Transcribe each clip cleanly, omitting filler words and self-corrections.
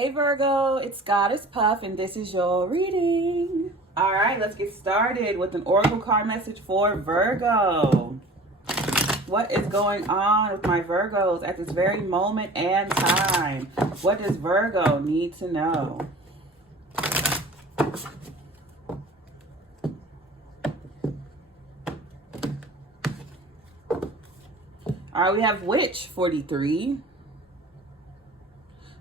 Hey Virgo, it's Goddess Puff and this is your reading. All right, let's get started with an oracle card message for Virgo. What is going on with my Virgos at this very moment and time? What does Virgo need to know? All right, we have Witch 43.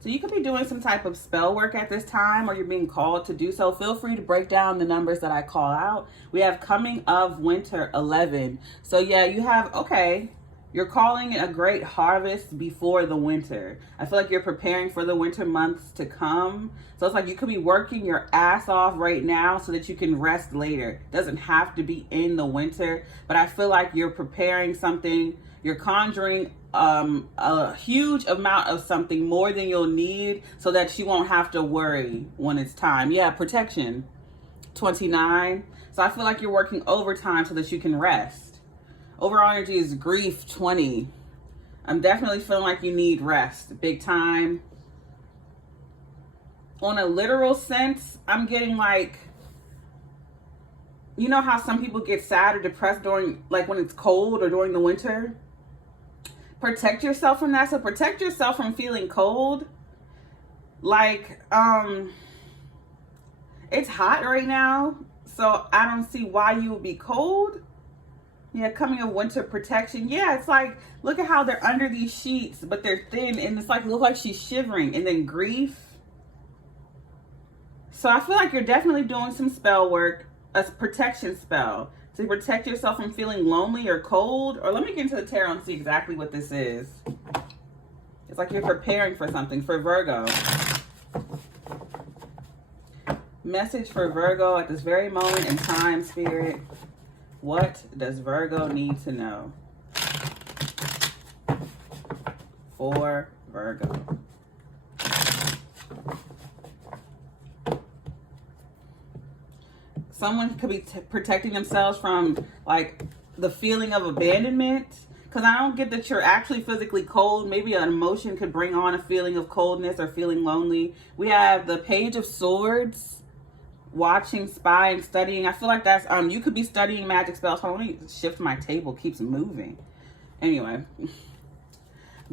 So you could be doing some type of spell work at this time, or you're being called to do so. Feel free to break down the numbers that I call out. We have coming of winter 11. So yeah, you have, okay, you're calling it a great harvest before the winter. I feel like you're preparing for the winter months to come. So it's like you could be working your ass off right now so that you can rest later. It doesn't have to be in the winter, but I feel like you're preparing something. You're conjuring a huge amount of something, more than you'll need, so that you won't have to worry when it's time. Yeah, protection 29. So I feel like you're working overtime so that you can rest. Overall energy is grief 20. I'm definitely feeling like you need rest big time. On a literal sense, I'm getting like, you know how some people get sad or depressed during, like when it's cold or during the winter? Protect yourself from that. So protect yourself from feeling cold. Like, it's hot right now, so I don't see why you would be cold. Yeah, coming of winter protection. Yeah, it's like, look at how they're under these sheets, but they're thin, and it's like, look like she's shivering. And then grief. So I feel like you're definitely doing some spell work, a protection spell, to protect yourself from feeling lonely or cold. Or let me get into the tarot and see exactly what this is. It's like you're preparing for something for Virgo. Message for Virgo at this very moment in time, Spirit. What does Virgo need to know for Virgo? Someone could be protecting themselves from like the feeling of abandonment, because I don't get that you're actually physically cold. Maybe an emotion could bring on a feeling of coldness or feeling lonely. We have the Page of Swords, watching, spying, studying. I feel like that's you could be studying magic spells. Hold on, let me shift my table, keeps moving. Anyway,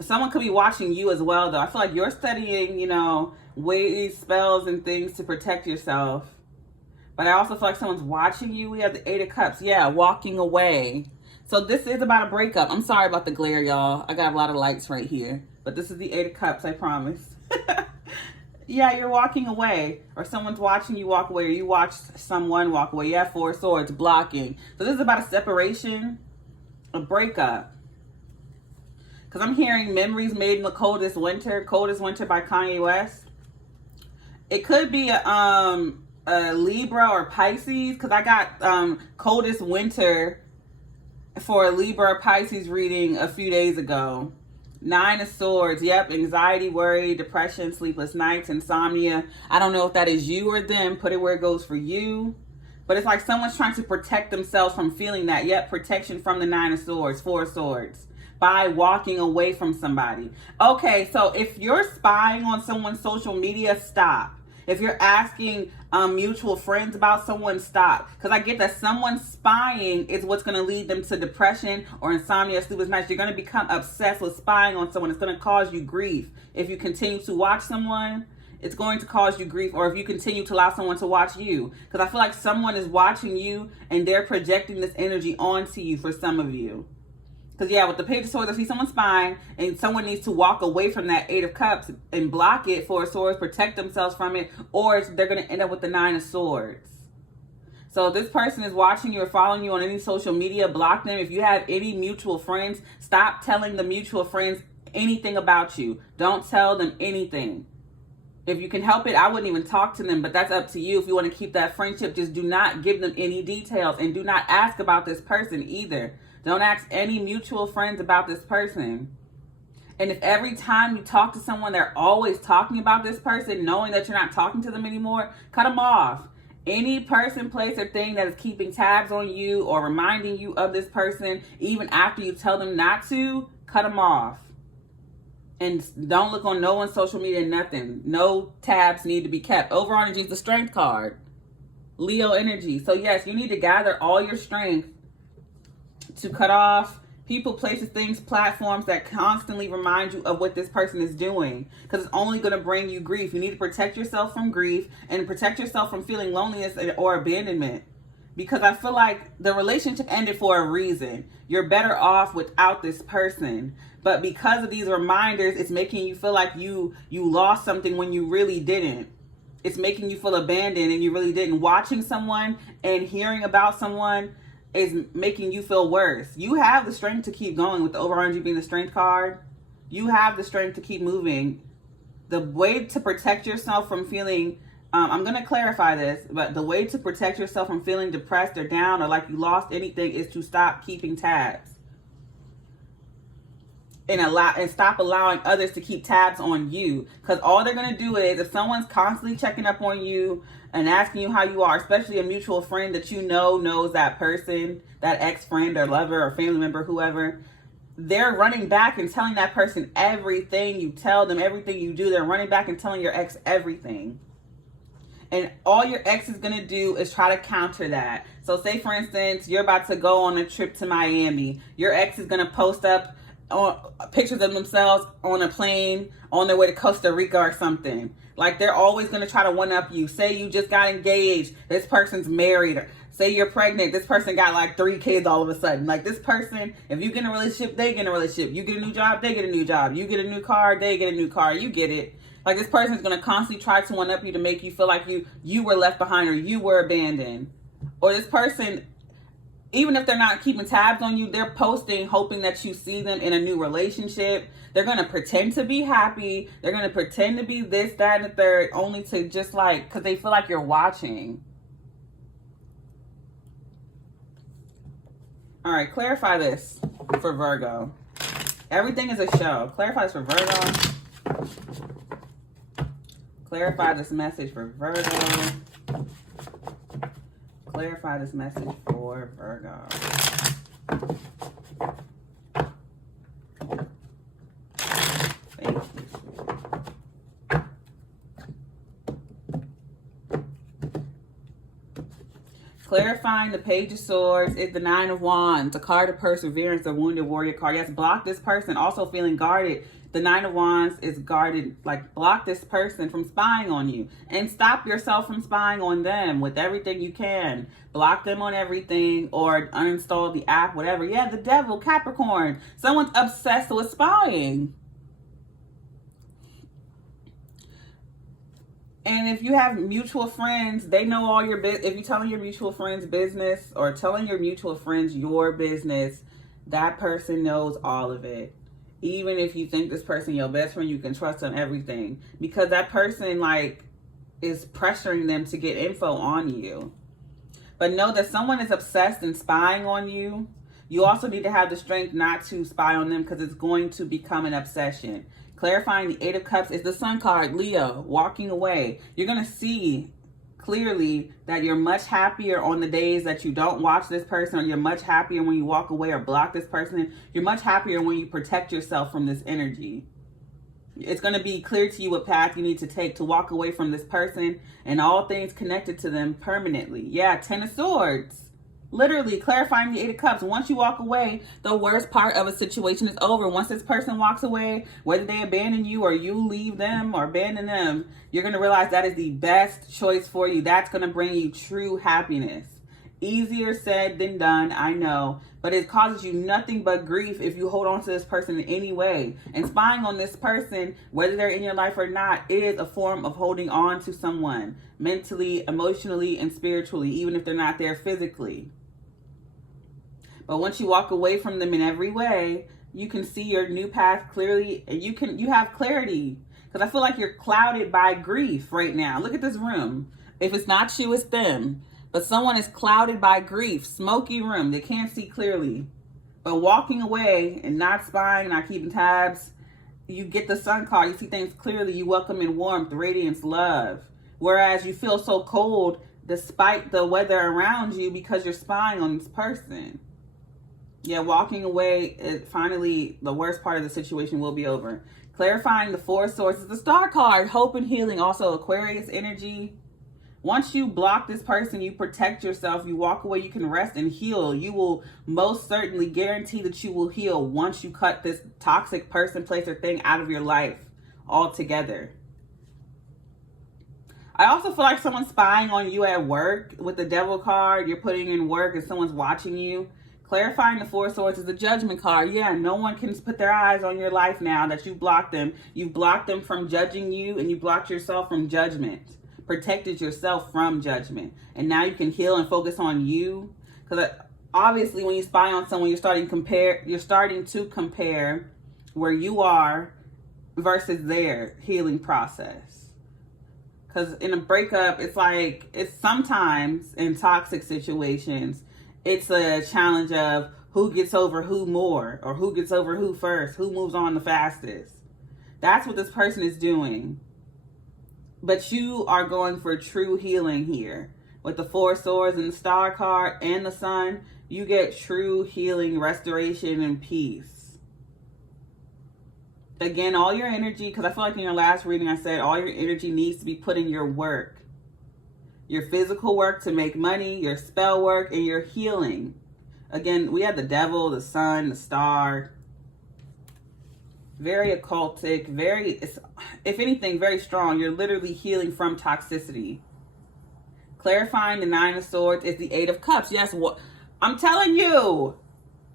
someone could be watching you as well though. I feel like you're studying, you know, ways, spells and things to protect yourself. But I also feel like someone's watching you. We have the Eight of Cups. Yeah, walking away. So this is about a breakup. I'm sorry about the glare, y'all. I got a lot of lights right here. But this is the Eight of Cups, I promise. Yeah, you're walking away. Or someone's watching you walk away. Or you watch someone walk away. You have Four of Swords, blocking. So this is about a separation, a breakup. Because I'm hearing memories made in the coldest winter. Coldest Winter by Kanye West. It could be a Libra or Pisces, because I got coldest winter for a Libra or Pisces reading a few days ago. Nine of Swords. Yep, anxiety, worry, depression, sleepless nights, insomnia. I don't know if that is you or them. Put it where it goes for you. But it's like someone's trying to protect themselves from feeling that. Yep, protection from the Nine of Swords, Four of Swords, by walking away from somebody. Okay, so if you're spying on someone's social media, stop. If you're asking mutual friends about someone, stop. Because I get that someone spying is what's going to lead them to depression or insomnia, sleepless nights. You're going to become obsessed with spying on someone. It's going to cause you grief. If you continue to watch someone, it's going to cause you grief. Or if you continue to allow someone to watch you. Because I feel like someone is watching you and they're projecting this energy onto you for some of you. Because, yeah, with the Page of Swords, I see someone spying, and someone needs to walk away from that Eight of Cups and block it. Four of Swords, protect themselves from it, or they're going to end up with the Nine of Swords. So this person is watching you or following you on any social media, block them. If you have any mutual friends, stop telling the mutual friends anything about you. Don't tell them anything. If you can help it, I wouldn't even talk to them, but that's up to you. If you want to keep that friendship, just do not give them any details, and do not ask about this person either. Don't ask any mutual friends about this person. And if every time you talk to someone, they're always talking about this person, knowing that you're not talking to them anymore, cut them off. Any person, place, or thing that is keeping tabs on you or reminding you of this person, even after you tell them not to, cut them off. And don't look on no one's social media, nothing. No tabs need to be kept. Overall energy is the strength card. Leo energy. So yes, you need to gather all your strength to cut off people, places, things, platforms that constantly remind you of what this person is doing, because it's only going to bring you grief. You need to protect yourself from grief and protect yourself from feeling loneliness or abandonment, because I feel like the relationship ended for a reason. You're better off without this person, but because of these reminders, it's making you feel like you lost something when you really didn't. It's making you feel abandoned and you really didn't. Watching someone and hearing about someone is making you feel worse. You have the strength to keep going with the overall energy being the strength card. You have the strength to keep moving. The way to protect yourself from feeling, I'm going to clarify this, but the way to protect yourself from feeling depressed or down or like you lost anything is to stop keeping tabs. And stop allowing others to keep tabs on you. Because all they're going to do is, if someone's constantly checking up on you and asking you how you are, especially a mutual friend that you know knows that person, that ex-friend or lover or family member, whoever, they're running back and telling that person everything you tell them, everything you do. They're running back and telling your ex everything. And all your ex is going to do is try to counter that. So say, for instance, you're about to go on a trip to Miami. Your ex is going to post up on pictures of themselves on a plane on their way to Costa Rica or something. Like, they're always going to try to one up you. Say you just got engaged, this person's married. Say you're pregnant, this person got like 3 kids all of a sudden. Like, this person, if you get in a relationship, they get in a relationship. You get a new job, they get a new job. You get a new car, they get a new car. You get it. Like, this person's going to constantly try to one up you to make you feel like you were left behind or you were abandoned. Or this person, even if they're not keeping tabs on you, they're posting hoping that you see them in a new relationship. They're going to pretend to be happy. They're going to pretend to be this, that, and the third, only to just like, because they feel like you're watching. All right, clarify this for Virgo. Everything is a show. Clarify this for Virgo. Clarify this message for Virgo. Clarify this message for Virgo. Thank you. Clarifying the Page of Swords is the 9 of Wands, a card of perseverance, the Wounded Warrior card. Yes, block this person. Also feeling guarded. The 9 of Wands is guarded. Like, block this person from spying on you. And stop yourself from spying on them with everything you can. Block them on everything or uninstall the app, whatever. Yeah, the devil, Capricorn. Someone's obsessed with spying. And if you have mutual friends, they know all your business. If you're telling your mutual friends business or telling your mutual friends your business, that person knows all of it. Even if you think this person your best friend, you can trust on everything. Because that person, like, is pressuring them to get info on you. But know that someone is obsessed and spying on you. You also need to have the strength not to spy on them because it's going to become an obsession. Clarifying the 8 of Cups is the Sun card, Leo, walking away. You're going to see clearly that you're much happier on the days that you don't watch this person, or you're much happier when you walk away or block this person. You're much happier when you protect yourself from this energy. It's going to be clear to you what path you need to take to walk away from this person and all things connected to them permanently. Yeah, 10 of Swords. Literally clarifying the 8 of Cups. Once you walk away, the worst part of a situation is over. Once this person walks away, whether they abandon you or you leave them or abandon them, you're going to realize that is the best choice for you. That's going to bring you true happiness. Easier said than done, I know, but it causes you nothing but grief if you hold on to this person in any way. And spying on this person, whether they're in your life or not, is a form of holding on to someone mentally, emotionally, and spiritually, even if they're not there physically. But once you walk away from them in every way, you can see your new path clearly. You have clarity, because I feel like you're clouded by grief right now. Look at this room. If it's not you, it's them. But someone is clouded by grief. Smoky room. They can't see clearly. But walking away and not spying, not keeping tabs, you get the Sun card. You see things clearly. You welcome in warmth, radiance, love. Whereas you feel so cold despite the weather around you because you're spying on this person. Yeah, walking away, finally, the worst part of the situation will be over. Clarifying the Four of Swords is the Star card, hope and healing, also Aquarius energy. Once you block this person, you protect yourself, you walk away, you can rest and heal. You will most certainly guarantee that you will heal once you cut this toxic person, place, or thing out of your life altogether. I also feel like someone's spying on you at work with the Devil card. You're putting in work and someone's watching you. Clarifying the Four of Swords is the Judgment card. Yeah, no one can put their eyes on your life now that you blocked them. You've blocked them from judging you, and you blocked yourself from judgment. Protected yourself from judgment. And now you can heal and focus on you. Because obviously when you spy on someone, you're starting to compare where you are versus their healing process. Because in a breakup, it's sometimes in toxic situations, it's a challenge of who gets over who more, or who gets over who first, who moves on the fastest. That's what this person is doing. But you are going for true healing here. With the Four of Swords and the Star card and the Sun, you get true healing, restoration, and peace. Again, all your energy, because I feel like in your last reading I said all your energy needs to be put in your work. Your physical work to make money, your spell work, and your healing. Again, we had the Devil, the Sun, the Star. Very occultic, if anything, very strong. You're literally healing from toxicity. Clarifying the Nine of Swords is the Eight of Cups. Yes, I'm telling you.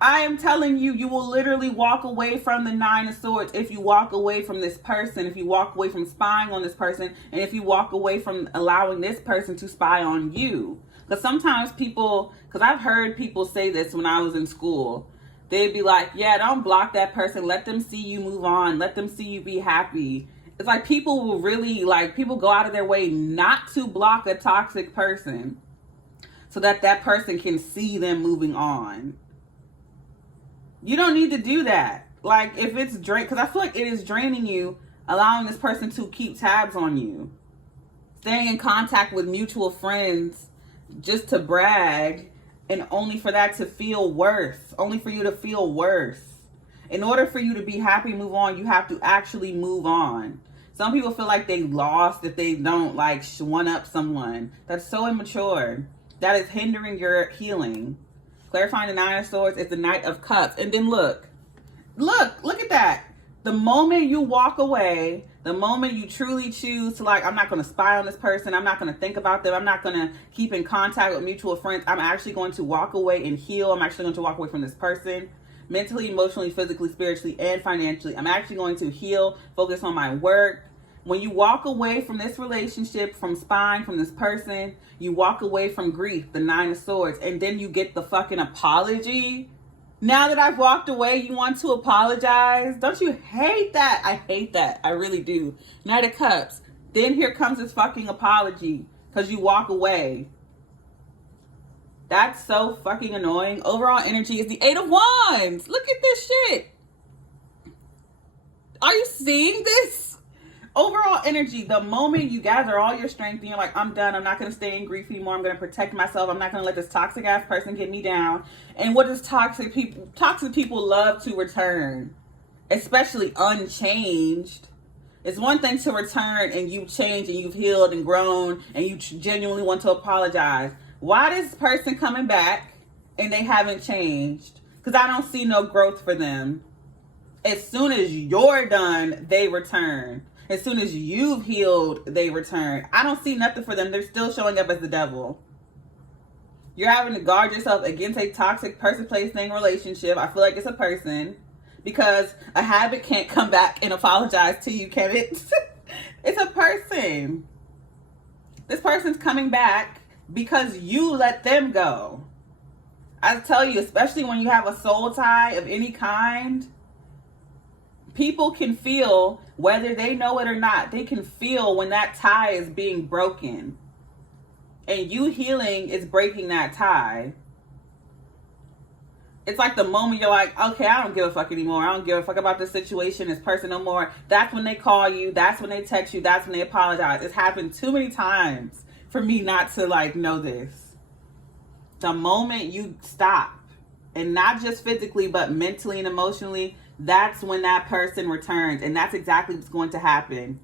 I am telling you, you will literally walk away from the Nine of Swords if you walk away from this person, if you walk away from spying on this person, and if you walk away from allowing this person to spy on you. Because sometimes because I've heard people say this when I was in school. They'd be like, yeah, don't block that person. Let them see you move on. Let them see you be happy. It's like people will really, people go out of their way not to block a toxic person so that that person can see them moving on. You don't need to do that. If it's because I feel like it is draining you, allowing this person to keep tabs on you. Staying in contact with mutual friends just to brag, and only for that to feel worse. Only for you to feel worse. In order for you to be happy, move on, you have to actually move on. Some people feel like they lost if they don't one up someone. That's so immature. That is hindering your healing. Clarifying the Nine of Swords is the Knight of Cups. And then look at that. The moment you walk away, the moment you truly choose to I'm not going to spy on this person. I'm not going to think about them. I'm not going to keep in contact with mutual friends. I'm actually going to walk away and heal. I'm actually going to walk away from this person. Mentally, emotionally, physically, spiritually, and financially. I'm actually going to heal, focus on my work. When you walk away from this relationship, from spying, from this person, you walk away from grief, the Nine of Swords, and then you get the fucking apology. Now that I've walked away, you want to apologize? Don't you hate that? I hate that. I really do. Knight of Cups. Then here comes this fucking apology because you walk away. That's so fucking annoying. Overall energy is the Eight of Wands. Look at this shit. Are you seeing this? Overall energy, the moment you gather all your strength and you're like, I'm done. I'm not going to stay in grief anymore. I'm going to protect myself. I'm not going to let this toxic ass person get me down. And what does toxic people love to return, especially unchanged. It's one thing to return and you've changed and you've healed and grown and you genuinely want to apologize. Why is this person coming back and they haven't changed? Because I don't see no growth for them. As soon as you're done, they return. As soon as you've healed, they return. I don't see nothing for them. They're still showing up as the devil. You're having to guard yourself against a toxic person, place, thing, relationship. I feel like it's a person. Because a habit can't come back and apologize to you, can it? It's a person. This person's coming back because you let them go. I tell you, especially when you have a soul tie of any kind, people can feel, whether they know it or not, they can feel when that tie is being broken. And you healing is breaking that tie. It's like the moment you're like, okay, I don't give a fuck anymore. I don't give a fuck about this situation, this person no more. That's when they call you. That's when they text you. That's when they apologize. It's happened too many times for me not to know this. The moment you stop, and not just physically, but mentally and emotionally, that's when that person returns. And that's exactly what's going to happen.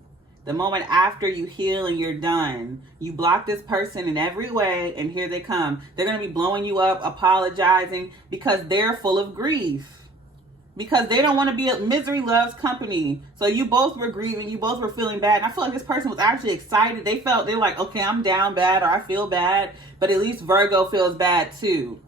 The moment after you heal and you're done, you block this person in every way, and here they come. They're going to be blowing you up, apologizing, because they're full of grief. Because they don't want to be misery loves company. So you both were grieving, you both were feeling bad. And I feel like this person was actually excited. They're like, okay, I'm down bad, or I feel bad. But at least Virgo feels bad too.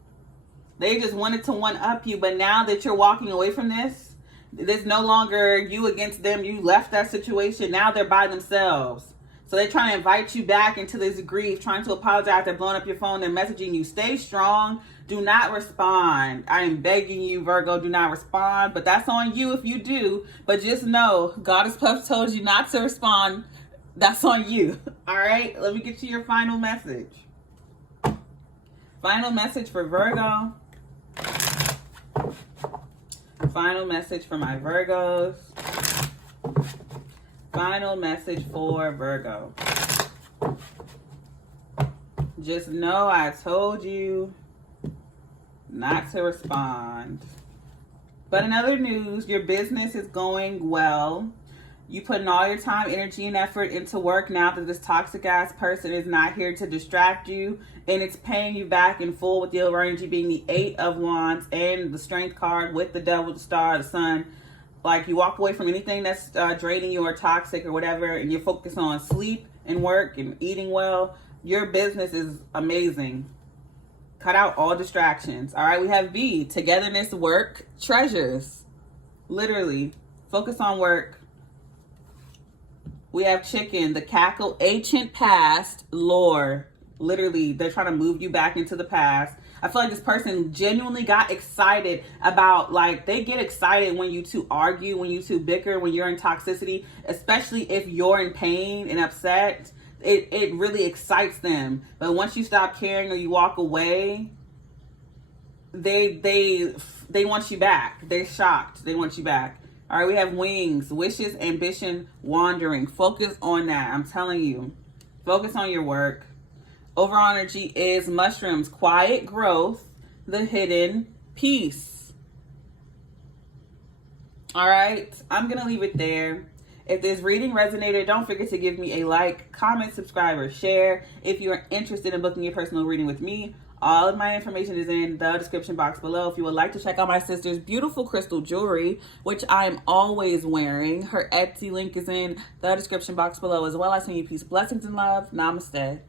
They just wanted to one-up you. But now that you're walking away from this, there's no longer you against them. You left that situation. Now they're by themselves. So they're trying to invite you back into this grief, trying to apologize. They're blowing up your phone. They're messaging you. Stay strong. Do not respond. I am begging you, Virgo, do not respond. But that's on you if you do. But just know, Goddess Puff told you not to respond. That's on you. All right? Let me get you your final message. Final message for Virgo. Final message for my Virgos. Final message for Virgo. Just know I told you not to respond. But in other news, your business is going well. You putting all your time, energy, and effort into work now that this toxic ass person is not here to distract you, and it's paying you back in full, with the over energy being the 8 of Wands and the Strength card with the Devil, the Star, the Sun. Like, you walk away from anything that's draining you or toxic or whatever, and you're focused on sleep and work and eating well. Your business is amazing. Cut out all distractions. All right, we have B, togetherness, work, treasures. Literally, focus on work. We have Chicken, the cackle, ancient past, lore. Literally, they're trying to move you back into the past. I feel like this person genuinely got excited about, like, they get excited when you two argue, when you two bicker, when you're in toxicity, especially if you're in pain and upset. It really excites them. But once you stop caring or you walk away, they want you back. They're shocked. They want you back. All right, we have Wings, wishes, ambition, wandering. Focus on that. I'm telling you. Focus on your work. Overall energy is mushrooms, quiet growth, the hidden peace. All right, I'm going to leave it there. If this reading resonated, don't forget to give me a like, comment, subscribe, or share. If you are interested in booking a personal reading with me, all of my information is in the description box below. If you would like to check out my sister's beautiful crystal jewelry, which I'm always wearing, her Etsy link is in the description box below as well. I send you peace, blessings, and love. Namaste.